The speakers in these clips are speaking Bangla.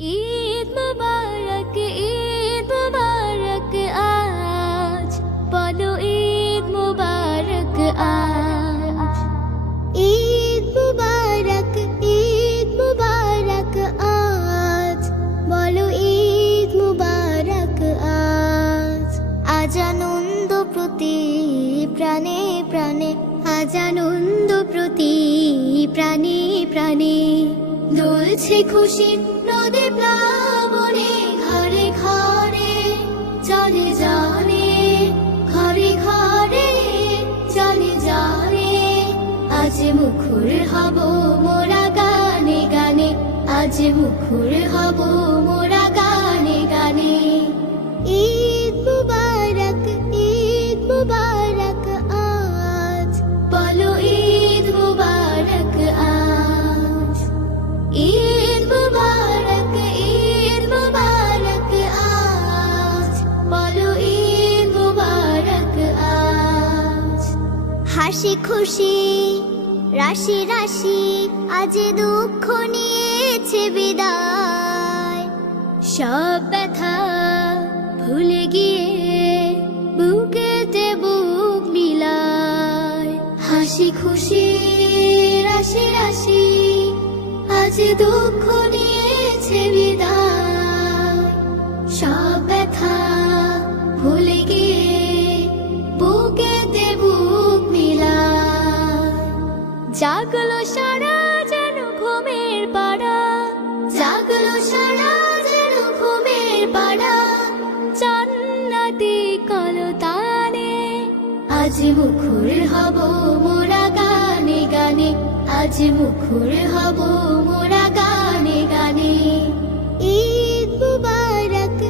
ঈদ মুবারক আজ, বলো ঈদ মুবারক আজ। ঈদ মুবারক আজ, বলো ঈদ মুবারক আজ। আজ আনন্দ প্রতি প্রাণে প্রাণে, আজ আনন্দ প্রতি প্রাণে প্রাণে। দুলছে খুশির নদী প্লাবনে, ঘরে ঘরে জলে জলে, ঘরে ঘরে জলে জলে। আজ মুখর হব মোরা গানে গানে, আজ মুখর হব মোরা গানে গানে। ঈদ মুবারক আজ, বলো ঈদ মুবারক আজ। ঈদ মুবারক আজ, বলো ঈদ মুবারক আজ। হাসি খুশি রাশি রাশি, আজ দুঃখ নিয়েছে বিদায়। সব ব্যথা ভুলে গিয়ে বুকেতে বুক মিলায়। হাসি খুশি রাশি রাশি, আজ দুঃখ নিয়েছে বিদায়। সব ব্যথা ভুলে গিয়ে বুকেতে বুক মিলায়। জাগলো সারা যেন ঘুমের পাড়া, জাগলো সারা যেন ঘুমের পাড়া। জান্নাতি কলতানে, আজ মুখর হব মোরা গানে গানে, আজ মুখর হব মোরা গানে গানে। ঈদ মুবারক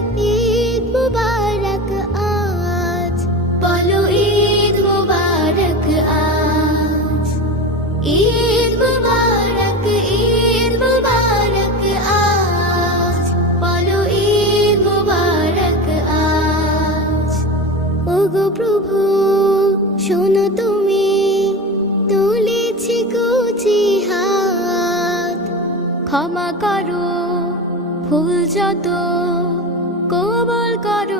আজ, বলো ঈদ মুবারক আজ। ঈদ মুবারক আজ, বলো ঈদ মুবারক আজ। ওগো প্রভু শোনো তুমি, তুলেছি কুচি হাত। ক্ষমা করো ভুল যত, কবুল করো